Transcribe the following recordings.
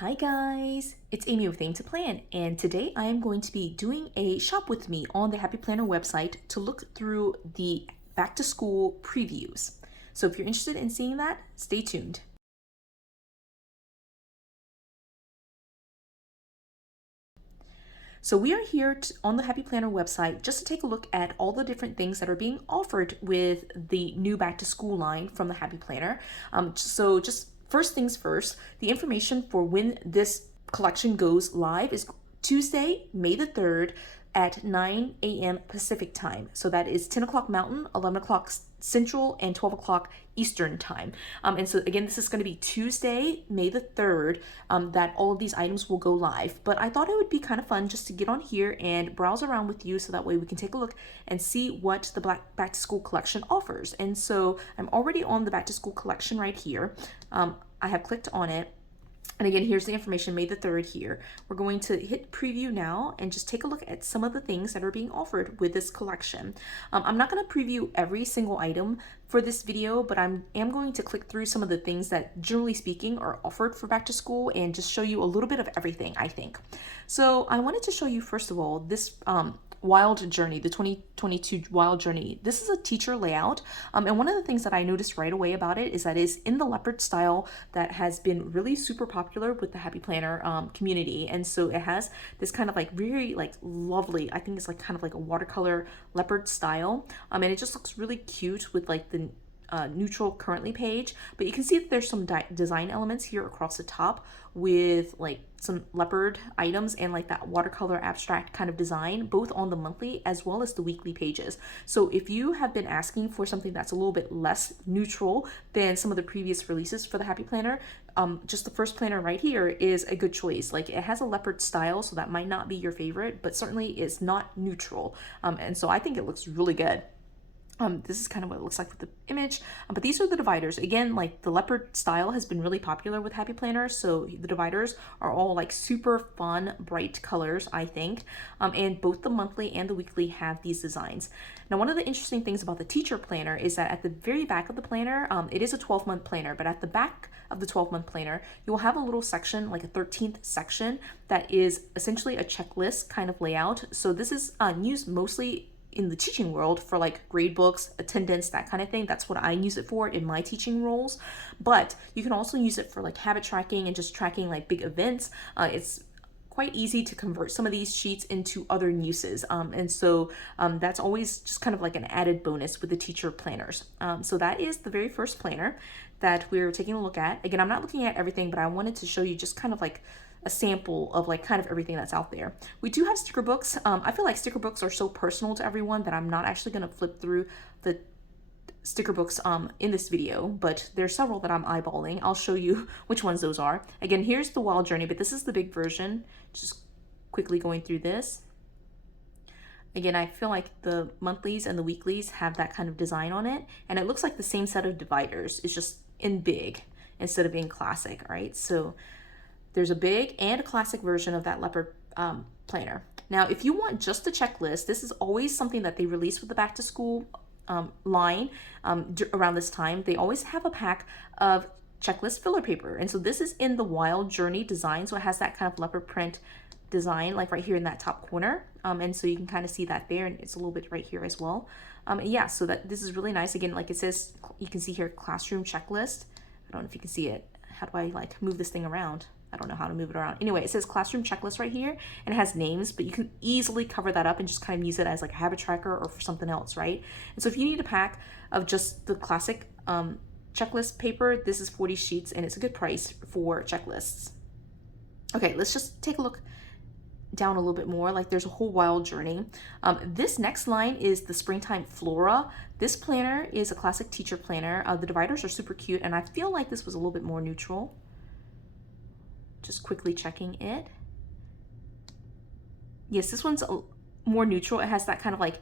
Hi guys, it's Amy with Aim to Plan, and today I am going to be doing a shop with me on the Happy Planner website to look through the back to school previews. So if you're interested in seeing that, stay tuned. So we are here on the Happy Planner website just to take a look at all the different things that are being offered with the new back to school line from the Happy Planner. So just first things first, the information for when this collection goes live is Tuesday, May the 3rd at 9 a.m. Pacific time. So that is 10 o'clock Mountain, 11 o'clock Central, and 12 o'clock Eastern time. And so again, this is going to be Tuesday, May the 3rd, that all of these items will go live. But I thought it would be kind of fun just to get on here and browse around with you so that way we can take a look and see what the back to school collection offers. And so I'm already on the back to school collection right here. I have clicked on it. And again, here's the information, May the 3rd here. We're going to hit preview now and just take a look at some of the things that are being offered with this collection. I'm not going to preview every single item for this video, but I am going to click through some of the things that generally speaking are offered for back to school and just show you a little bit of everything, I think. So I wanted to show you, first of all, this Wild Journey, the 2022 Wild Journey. This is a teacher layout, and one of the things that I noticed right away about it is that it's in the leopard style that has been really super popular with the Happy Planner community. And so it has this kind of like very like lovely, I think it's like kind of like a watercolor leopard style, and it just looks really cute with like the neutral currently page, but you can see that there's some design elements here across the top with like some leopard items and like that watercolor abstract kind of design, both on the monthly as well as the weekly pages. So if you have been asking for something that's a little bit less neutral than some of the previous releases for the Happy Planner, just the first planner right here is a good choice. Like it has a leopard style, so that might not be your favorite, but certainly is not neutral. And so I think it looks really good. This is kind of what it looks like with the image, but these are the dividers. Again, like the leopard style has been really popular with Happy Planners, so the dividers are all like super fun, bright colors, I think, and both the monthly and the weekly have these designs. Now, one of the interesting things about the teacher planner is that at the very back of the planner, it is a 12-month planner, but at the back of the 12-month planner, you will have a little section, like a 13th section, that is essentially a checklist kind of layout. So this is used mostly in the teaching world for like grade books, attendance, that kind of thing. That's what I use it for in my teaching roles. But you can also use it for like habit tracking and just tracking like big events. It's quite easy to convert some of these sheets into other uses. And so that's always just kind of like an added bonus with the teacher planners. So that is the very first planner that we're taking a look at. Again, I'm not looking at everything, but I wanted to show you just kind of like a sample of like kind of everything that's out there. We do have sticker books. I feel like sticker books are so personal to everyone that I'm not actually going to flip through the sticker books in this video, but there's several that I'm eyeballing. I'll show you which ones those are. Again, here's the Wild Journey, but this is the big version. Just quickly going through this. Again, I feel like the monthlies and the weeklies have that kind of design on it, and it looks like the same set of dividers. It's just in big instead of being classic, right? So there's a big and a classic version of that leopard planner. Now, if you want just a checklist, this is always something that they release with the back to school line around this time. They always have a pack of checklist filler paper. And so this is in the Wild Journey design. So it has that kind of leopard print design, like right here in that top corner. And so you can kind of see that there, and it's a little bit right here as well. Yeah, so that this is really nice. Again, like it says, you can see here, classroom checklist. I don't know if you can see it. How do I like move this thing around? I don't know how to move it around. Anyway, it says classroom checklist right here, and it has names, but you can easily cover that up and just kind of use it as like a habit tracker or for something else, right? And so if you need a pack of just the classic checklist paper, this is 40 sheets, and it's a good price for checklists. Okay, let's just take a look down a little bit more. Like there's a whole Wild Journey. This next line is the Springtime Flora. This planner is a classic teacher planner. The dividers are super cute, and I feel like this was a little bit more neutral. Just quickly checking it. Yes, this one's more neutral. It has that kind of like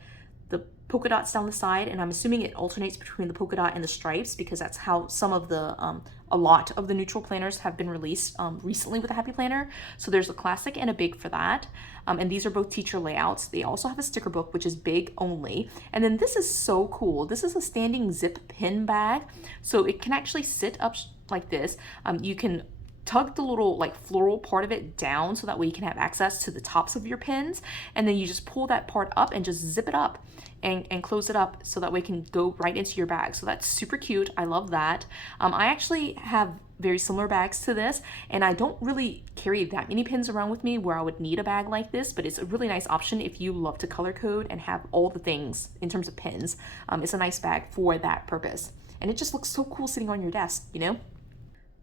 the polka dots down the side, and I'm assuming it alternates between the polka dot and the stripes because that's how some of the a lot of the neutral planners have been released recently with the Happy Planner. So there's a classic and a big for that, and these are both teacher layouts. They also have a sticker book, which is big only, and then this is so cool. This is a standing zip pin bag, so it can actually sit up like this. You can tug the little like floral part of it down so that way you can have access to the tops of your pins, and then you just pull that part up and just zip it up and close it up so that way it can go right into your bag. So that's super cute. I love that. I actually have very similar bags to this, and I don't really carry that many pins around with me where I would need a bag like this, but it's a really nice option if you love to color code and have all the things in terms of pins. It's a nice bag for that purpose, and it just looks so cool sitting on your desk, you know?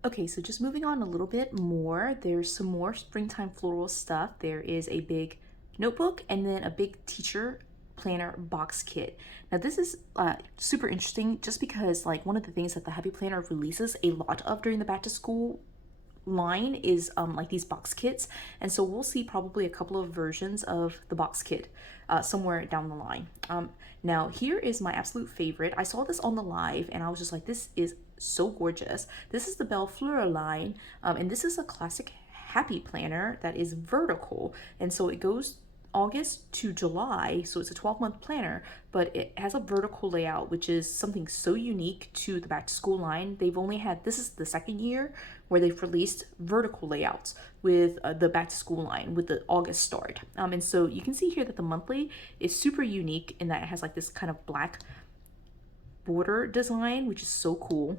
Okay, so just moving on a little bit more, there's some more springtime floral stuff. There is a big notebook and then a big teacher planner box kit. Now this is super interesting just because like one of the things that the Happy Planner releases a lot of during the back to school line is like these box kits, and so we'll see probably a couple of versions of the box kit somewhere down the line. Now here is my absolute favorite. I saw this on the live and I was just like, this is so gorgeous. This is the Fleur line, and this is a classic Happy Planner that is vertical, and so it goes August to July, so it's a 12-month planner, but it has a vertical layout, which is something so unique to the back to school line. They've only had, this is the second year where they've released vertical layouts with the back to school line with the August start. And so you can see here that the monthly is super unique in that it has like this kind of black border design, which is so cool.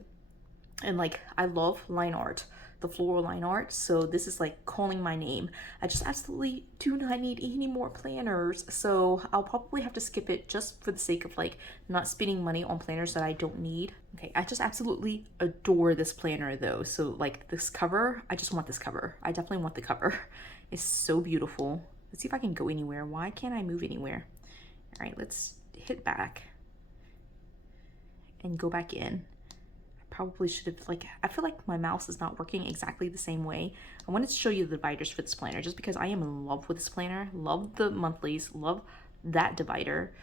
And like, I love line art, the floral line art, so this is like calling my name. I just absolutely do not need any more planners, so I'll probably have to skip it just for the sake of like not spending money on planners that I don't need. Okay, I just absolutely adore this planner though. So like this cover, I just want this cover. I definitely want the cover. It's so beautiful. Let's see if I can go anywhere. Why can't I move anywhere? All right, let's hit back and go back in. Probably should have, like, I feel like my mouse is not working exactly the same way. I wanted to show you the dividers for this planner just because I am in love with this planner. Love the monthlies, love that divider.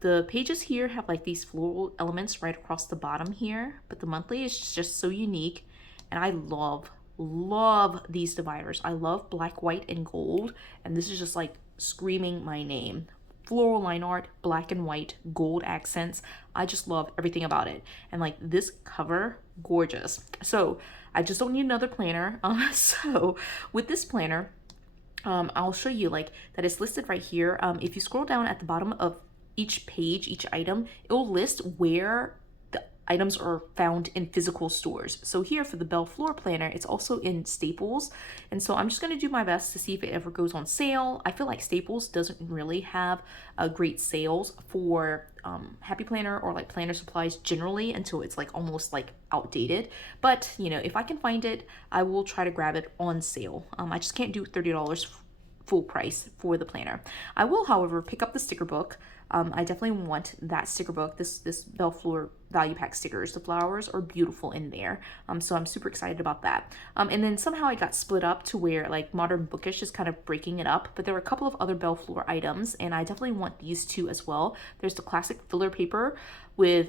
The pages here have like these floral elements right across the bottom here, but the monthly is just so unique, and I love these dividers. I love black, white, and gold, and this is just like screaming my name. Floral line art, black and white, gold accents. I just love everything about it. And like this cover, gorgeous. So I just don't need another planner. So with this planner, I'll show you like that it's listed right here. If you scroll down at the bottom of each page, each item, it will list where the items are found in physical stores. So here for the Fleur planner, it's also in Staples. And so I'm just going to do my best to see if it ever goes on sale. I feel like Staples doesn't really have great sales for Happy Planner or like planner supplies generally until it's like almost like outdated. But you know, if I can find it, I will try to grab it on sale. I just can't do $30 full price for the planner. I will, however, pick up the sticker book. I definitely want that sticker book, this Fleur value pack stickers. The flowers are beautiful in there, so I'm super excited about that. And then somehow it got split up to where like Modern Bookish is kind of breaking it up, but there were a couple of other Fleur items, and I definitely want these two as well. There's the classic filler paper with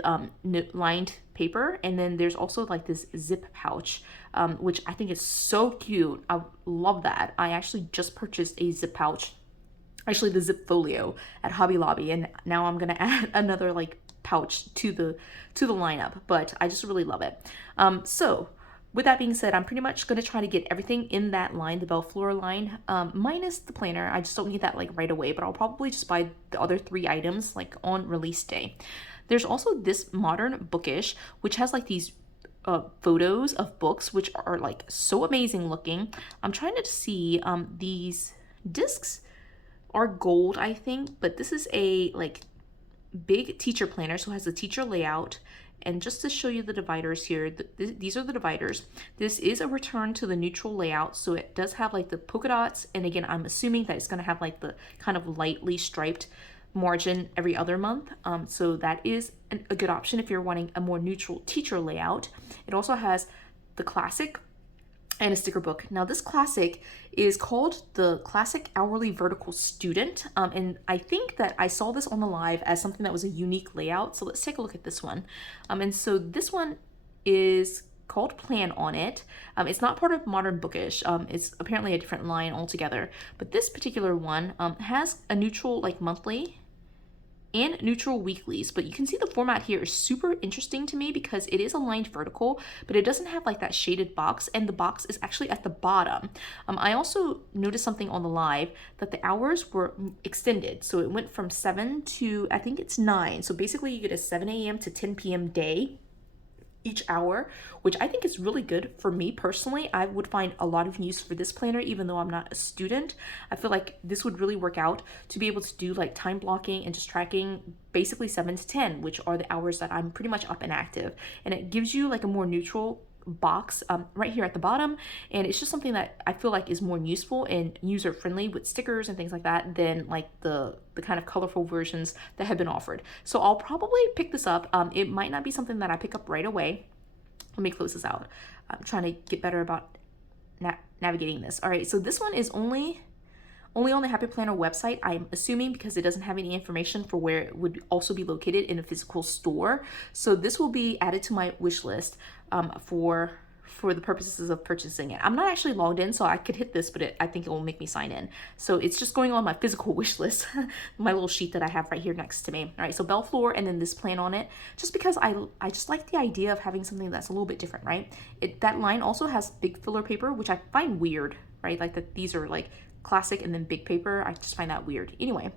lined paper, and then there's also like this zip pouch, which I think is so cute. I love that. I actually just purchased a zip pouch, actually the zip folio at Hobby Lobby, and now I'm gonna add another like pouch to the lineup, but I just really love it. So with that being said, I'm pretty much gonna try to get everything in that line, the Fleur line, minus the planner. I just don't need that like right away, but I'll probably just buy the other 3 items like on release day. There's also this Modern Bookish, which has like these photos of books, which are like so amazing looking. I'm trying to see these discs are gold, I think, but this is a like big teacher planner, so it has the teacher layout. And just to show you the dividers here, these are the dividers. This is a return to the neutral layout, so it does have like the polka dots, and again, I'm assuming that it's going to have like the kind of lightly striped margin every other month, so that is a good option if you're wanting a more neutral teacher layout. It also has the classic and a sticker book. Now this classic is called the Classic Hourly Vertical Student, and I think that I saw this on the live as something that was a unique layout, so let's take a look at this one. And so this one is called Plan on it. It's not part of Modern Bookish. It's apparently a different line altogether, but this particular one has a neutral like monthly and neutral weeklies. But you can see the format here is super interesting to me because it is aligned vertical, but it doesn't have like that shaded box, and the box is actually at the bottom. I also noticed something on the live that the hours were extended. So it went from 7 to, I think it's 9. So basically you get a 7 a.m. to 10 p.m. day each hour, which I think is really good for me personally. I would find a lot of use for this planner, even though I'm not a student. I feel like this would really work out to be able to do like time blocking and just tracking basically 7 to 10, which are the hours that I'm pretty much up and active. And it gives you like a more neutral box right here at the bottom, and it's just something that I feel like is more useful and user friendly with stickers and things like that than like the kind of colorful versions that have been offered. So I'll probably pick this up. It might not be something that I pick up right away. Let me close this out. I'm trying to get better about navigating this. All right, so this one is only on the Happy Planner website, I'm assuming, because it doesn't have any information for where it would also be located in a physical store. So this will be added to my wish list for the purposes of purchasing it. I'm not actually logged in, so I could hit this, but I think it will make me sign in. So it's just going on my physical wish list, my little sheet that I have right here next to me. All right, so Fleur and then this plan on it, just because I just like the idea of having something that's a little bit different, right? That line also has big filler paper, which I find weird, right? Like that these are like classic and then big paper. I just find that weird. Anyway,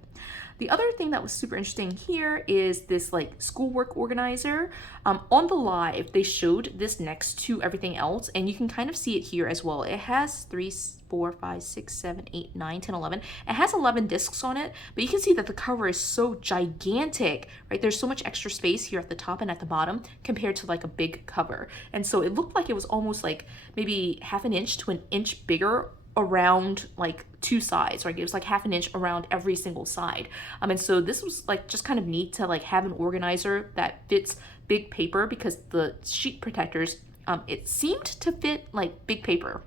the other thing that was super interesting here is this like schoolwork organizer. On the live, they showed this next to everything else, and you can kind of see it here as well. It has 3, 4, 5, 6, 7, 8, 9, 10, 11. It has 11 discs on it, but you can see that the cover is so gigantic, right? There's so much extra space here at the top and at the bottom compared to like a big cover. And so it looked like it was almost like maybe half an inch to an inch bigger around like 2 sides, right? It was like half an inch around every single side. And so this was like just kind of neat to like have an organizer that fits big paper, because the sheet protectors, it seemed to fit like big paper,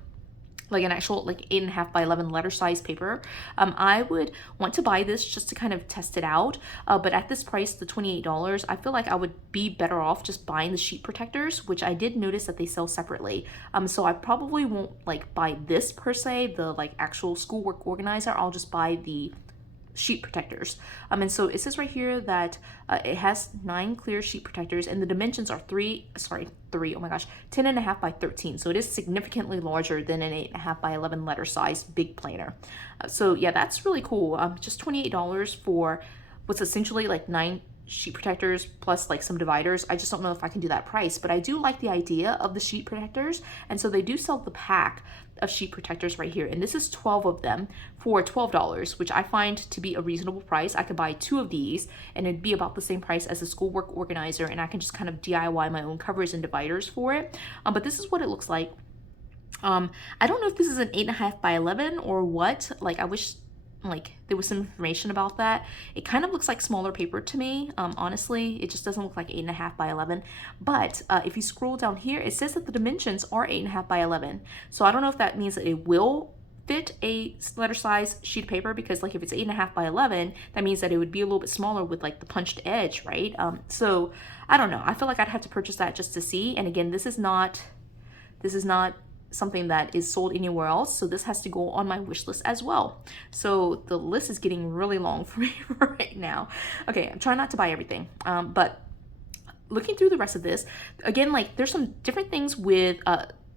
like an actual like 8.5 by 11 letter size paper. I would want to buy this just to kind of test it out, but at this price, the $28, I feel like I would be better off just buying the sheet protectors, which I did notice that they sell separately. So I probably won't like buy this per se, the like actual schoolwork organizer. I'll just buy the sheet protectors. And so it says right here that it has 9 clear sheet protectors, and the dimensions are 10.5 by 13. So it is significantly larger than an 8.5 by 11 letter size big planner. So yeah, that's really cool. Just $28 for what's essentially like 9 sheet protectors plus like some dividers. I just don't know if I can do that price, but I do like the idea of the sheet protectors. And so they do sell the pack of sheet protectors right here, and this is 12 of them for $12, which I find to be a reasonable price. I could buy 2 of these and it'd be about the same price as a schoolwork organizer, and I can just kind of DIY my own covers and dividers for it. But this is what it looks like. I don't know if this is an 8.5 by 11 or what. Like, I wish like there was some information about that. It kind of looks like smaller paper to me. Honestly, it just doesn't look like 8.5 by 11. But if you scroll down here, it says that the dimensions are 8.5 by 11. So I don't know if that means that it will fit a letter size sheet of paper, because like if it's 8.5 by 11, that means that it would be a little bit smaller with like the punched edge, right? So I don't know. I feel like I'd have to purchase that just to see. And again, this is not something that is sold anywhere else, so this has to go on my wish list as well. So the list is getting really long for me right now. Okay, I'm trying not to buy everything, but looking through the rest of this, again, like there's some different things with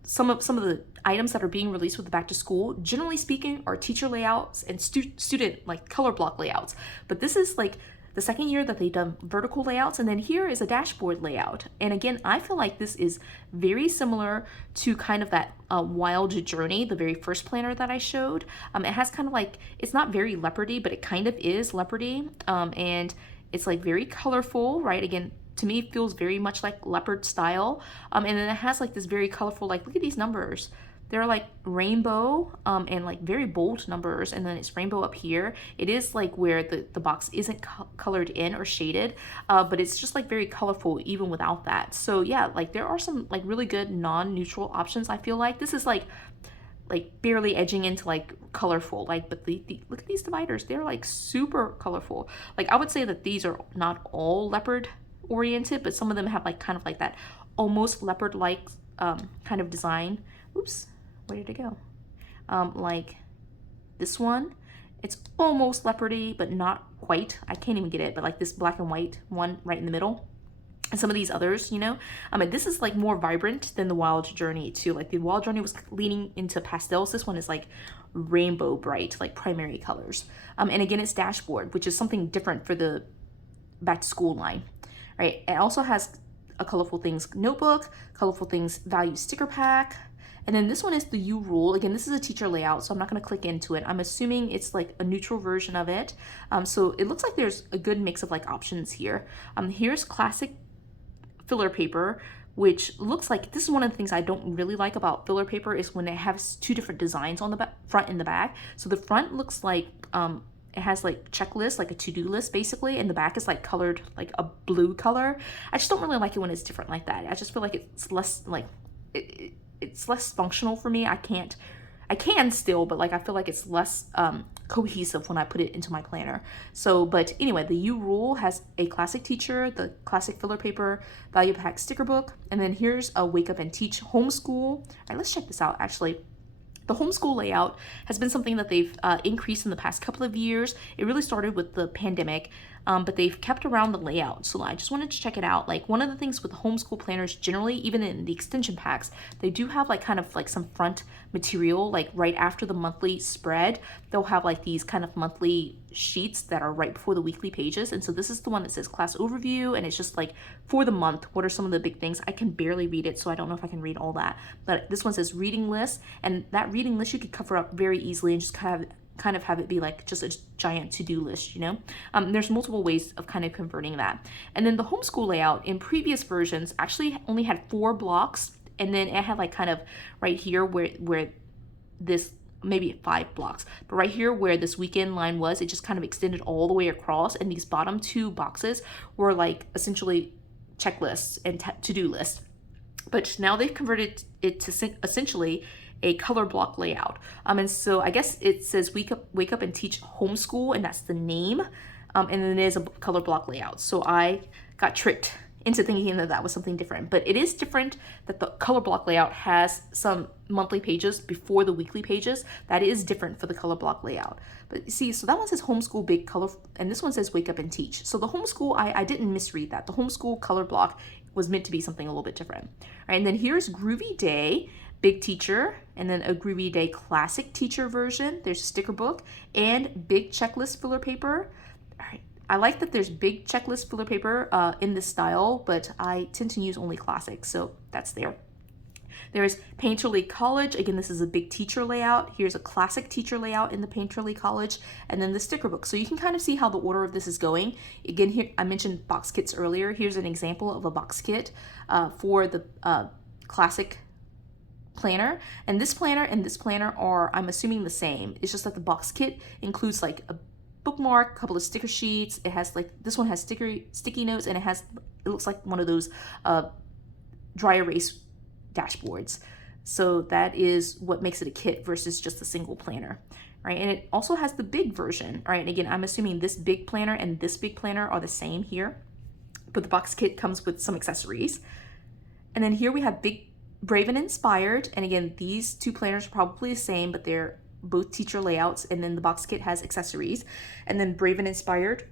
some of the items that are being released with the back to school, generally speaking, are teacher layouts and student like color block layouts. But this is like the second year that they've done vertical layouts, and then here is a dashboard layout. And again, I feel like this is very similar to kind of that Wild Journey, the very first planner that I showed. It has kind of like, it's not very leopardy, but it kind of is leopardy. And it's like very colorful, right? Again, to me, it feels very much like leopard style. And then it has like this very colorful, like, look at these numbers. They're like rainbow and like very bold numbers, and then it's rainbow up here. It is like where the box isn't colored in or shaded, but it's just like very colorful even without that. So yeah, like there are some like really good non-neutral options. I feel like this is like barely edging into like colorful, like, but the look at these dividers. They're like super colorful. Like I would say that these are not all leopard oriented, but some of them have like kind of like that almost leopard like kind of design. Oops. Where did it go? Like this one It's almost leopardy, but not quite. I can't even get it, but like this black and white one right in the middle. And some of these others, you know, and this is like more vibrant than the Wild Journey too. Like the Wild Journey was leaning into pastels. This one is like rainbow bright, like primary colors. And again, it's dashboard, which is something different for the back to school line, right? It also has a colorful things notebook, colorful things value sticker pack. And then this one is the U Rule. Again, this is a teacher layout, so I'm not going to click into it. I'm assuming it's like a neutral version of it. So it looks like there's a good mix of like options here. Here's classic filler paper, which looks like, this is one of the things I don't really like about filler paper, is when it has two different designs on the front and the back. So the front looks like it has like checklist, like a to-do list basically, and the back is like colored like a blue color. I just don't really like it when it's different like that. I just feel like it's less like it's less functional for me. I can still, but like I feel like it's less cohesive when I put it into my planner. So, but anyway, the U Rule has a classic teacher, the classic filler paper, value pack sticker book, and then here's a Wake Up and Teach homeschool. All right, let's check this out actually. The homeschool layout has been something that they've increased in the past couple of years. It really started with the pandemic, but they've kept around the layout. So I just wanted to check it out. Like one of the things with homeschool planners generally, even in the extension packs, they do have like kind of like some front material, like right after the monthly spread, they'll have like these kind of monthly sheets that are right before the weekly pages. And so this is the one that says class overview, and it's just like for the month, what are some of the big things? I can barely read it, so I don't know if I can read all that. But this one says reading list, and that reading list you could cover up very easily and just kind of have it be like just a giant to-do list, you know? There's multiple ways of kind of converting that. And then the homeschool layout in previous versions actually only had 4 blocks, and then it had like kind of right here where this, maybe 5 blocks, but right here where this weekend line was, it just kind of extended all the way across, and these bottom 2 boxes were like essentially checklists and to-do lists. But now they've converted it to essentially a color block layout. And so I guess it says wake up and teach homeschool, and that's the name. And then there's a color block layout. So I got tricked into thinking that that was something different, but it is different that the color block layout has some monthly pages before the weekly pages. That is different for the color block layout. But you see, so that one says homeschool big color, and this one says wake up and teach. So the homeschool, I didn't misread that. The homeschool color block was meant to be something a little bit different. All right, and then here's Groovy Day, Big Teacher, and then a Groovy Day Classic Teacher version. There's a sticker book and big checklist filler paper. All right, I like that there's big checklist filler paper in this style, but I tend to use only classic, so that's there. There's Painterly College. Again, this is a big teacher layout. Here's a classic teacher layout in the Painterly College, and then the sticker book. So you can kind of see how the order of this is going. Again, here I mentioned box kits earlier. Here's an example of a box kit for the classic planner, and this planner are, I'm assuming, the same. It's just that the box kit includes like a bookmark, a couple of sticker sheets. It has like, this one has sticky notes, and it looks like one of those dry erase dashboards. So that is what makes it a kit versus just a single planner, right? And it also has the big version, right? And again, I'm assuming this big planner and this big planner are the same here, but the box kit comes with some accessories. And then here we have big, brave and inspired. And again, these 2 planners are probably the same, but they're both teacher layouts. And then the box kit has accessories. And then brave and inspired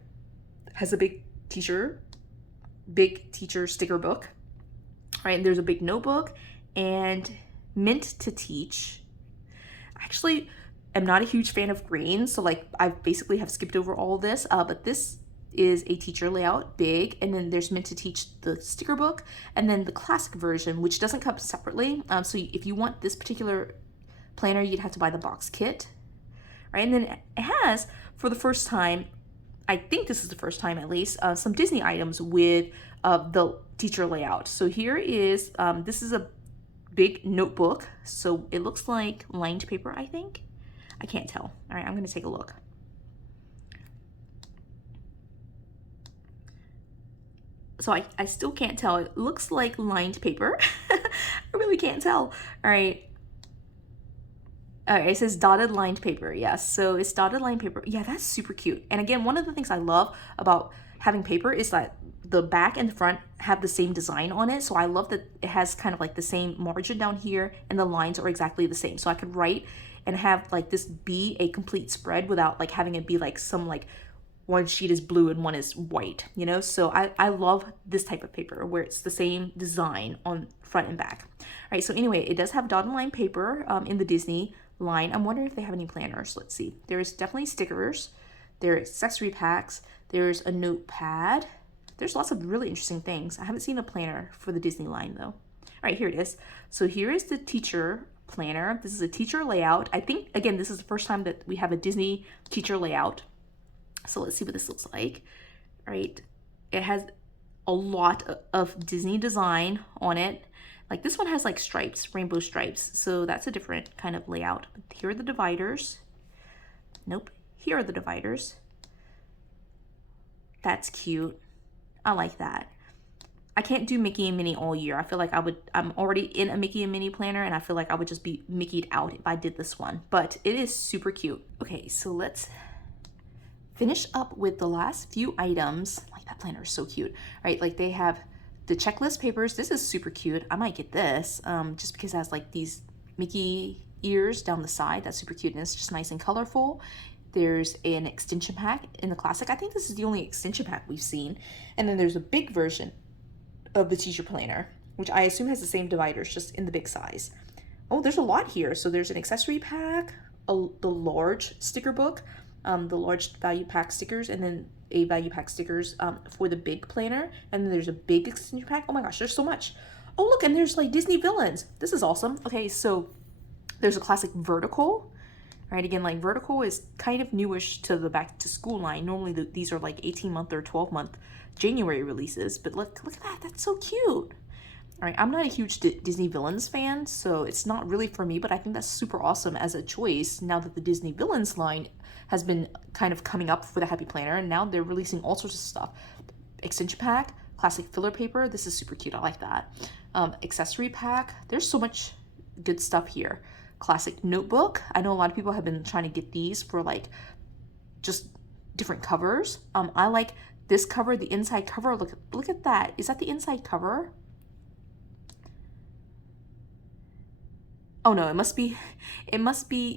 has a big teacher sticker book, right? And there's a big notebook and Mint to Teach. Actually, I'm not a huge fan of green, so like I basically have skipped over all this, but this is a teacher layout, big, and then there's Mint to Teach, the sticker book, and then the classic version, which doesn't come separately. So if you want this particular planner, you'd have to buy the box kit, right? And then it has, for the first time, I think this is the first time at least, some Disney items with the teacher layout. So here is, this is a big notebook, so it looks like lined paper, I think. I can't tell. All right, I'm gonna take a look. So I still can't tell. It looks like lined paper. I really can't tell. All right, it says dotted lined paper. Yes, so it's dotted lined paper. Yeah, that's super cute. And again, one of the things I love about having paper is that the back and the front have the same design on it. So I love that it has kind of like the same margin down here, and the lines are exactly the same. So I could write and have like this be a complete spread without like having it be like some like one sheet is blue and one is white, you know? So I love this type of paper where it's the same design on front and back. All right, so anyway, it does have dotted line paper in the Disney line. I'm wondering if they have any planners. Let's see. There's definitely stickers. There are accessory packs. There's a notepad. There's lots of really interesting things. I haven't seen a planner for the Disney line though. All right, here it is. So here is the teacher planner. This is a teacher layout. I think, again, this is the first time that we have a Disney teacher layout. So let's see what this looks like. All right, it has a lot of Disney design on it. Like this one has like stripes, rainbow stripes. So that's a different kind of layout. But here are the dividers. Nope, here are the dividers. That's cute. I like that. I can't do Mickey and Minnie all year. I feel like I'm already in a Mickey and Minnie planner and I feel like I would just be Mickey'd out if I did this one. But it is super cute. Okay, so let's finish up with the last few items. Like that planner is so cute, right? Like they have the checklist papers. This is super cute. I might get this just because it has like these Mickey ears down the side. That's super cute and it's just nice and colorful. There's an extension pack in the classic. I think this is the only extension pack we've seen. And then there's a big version of the teacher planner, which I assume has the same dividers, just in the big size. Oh, there's a lot here. So there's an accessory pack, the large sticker book, the large value pack stickers, and then a value pack stickers for the big planner. And then there's a big extension pack. Oh my gosh, there's so much. Oh look, and there's like Disney villains. This is awesome. Okay, so there's a classic vertical. Right, again, like vertical is kind of newish to the back to school line. Normally these are like 18-month or 12-month January releases, but look at that. That's so cute. All right, I'm not a huge Disney villains fan, so it's not really for me, but I think that's super awesome as a choice now that the Disney villains line has been kind of coming up for the Happy Planner, and now they're releasing all sorts of stuff. Extension pack, classic filler paper. This is super cute. I like that. Accessory pack. There's so much good stuff here. Classic notebook. I know a lot of people have been trying to get these for like just different covers. I like this cover, the inside cover. Look at that. Is that the inside cover? Oh no, it must be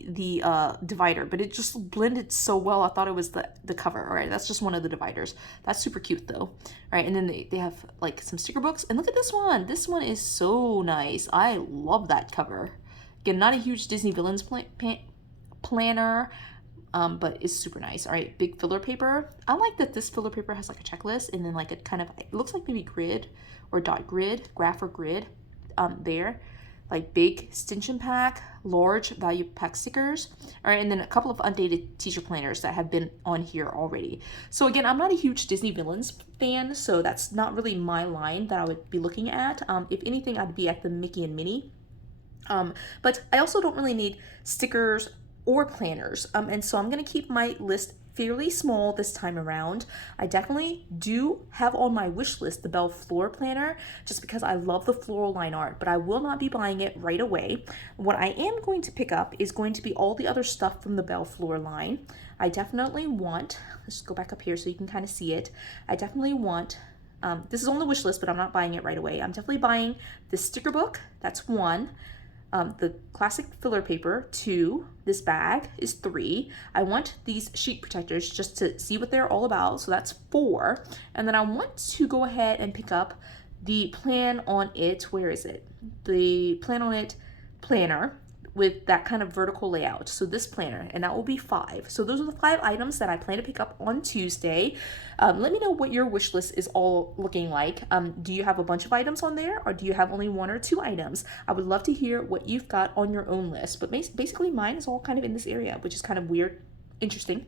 the divider, but it just blended so well. I thought it was the cover. All right, that's just one of the dividers. That's super cute though. All right, and then they have like some sticker books. And look at this one. This one is so nice. I love that cover. Again, not a huge Disney villains planner, but it's super nice. All right, big filler paper. I like that this filler paper has like a checklist and then like a kind of, it looks like maybe grid or dot grid, graph or grid there. Like big extension pack, large value pack stickers. All right, and then a couple of undated teacher planners that have been on here already. So again, I'm not a huge Disney villains fan, so that's not really my line that I would be looking at. If anything, I'd be at the Mickey and Minnie. But I also don't really need stickers or planners. And so I'm going to keep my list fairly small this time around. I definitely do have on my wish list the Belle Fleur planner just because I love the floral line art, but I will not be buying it right away. What I am going to pick up is going to be all the other stuff from the Belle Fleur line. I definitely want, let's go back up here so you can kind of see it. I definitely want, this is on the wish list, but I'm not buying it right away. I'm definitely buying the sticker book. That's one. The classic filler paper, 2. This bag is 3. I want these sheet protectors just to see what they're all about, so that's 4. And then I want to go ahead and pick up the plan on it. Where is it? The plan on it planner with that kind of vertical layout. So this planner, and that will be 5. So those are the 5 items that I plan to pick up on Tuesday. Let me know what your wish list is all looking like. Do you have a bunch of items on there, or do you have only 1 or 2 items? I would love to hear what you've got on your own list, but basically mine is all kind of in this area, which is kind of weird, interesting.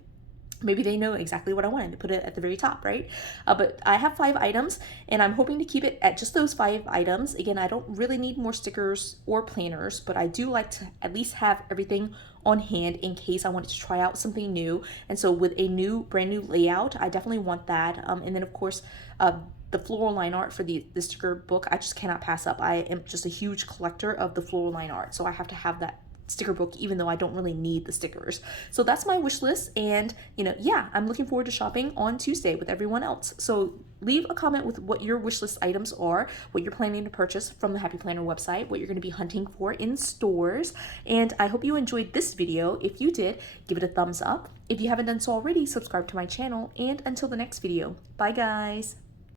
Maybe they know exactly what I wanted to put it at the very top, right? But I have 5 items and I'm hoping to keep it at just those 5 items. Again, I don't really need more stickers or planners, but I do like to at least have everything on hand in case I wanted to try out something new. And so with a brand new layout, I definitely want that. And then of course, the floral line art for the sticker book, I just cannot pass up. I am just a huge collector of the floral line art, so I have to have that sticker book, even though I don't really need the stickers. So that's my wish list. And, yeah, I'm looking forward to shopping on Tuesday with everyone else. So leave a comment with what your wish list items are, what you're planning to purchase from the Happy Planner website, what you're going to be hunting for in stores. And I hope you enjoyed this video. If you did, give it a thumbs up. If you haven't done so already, subscribe to my channel. And until the next video, bye guys.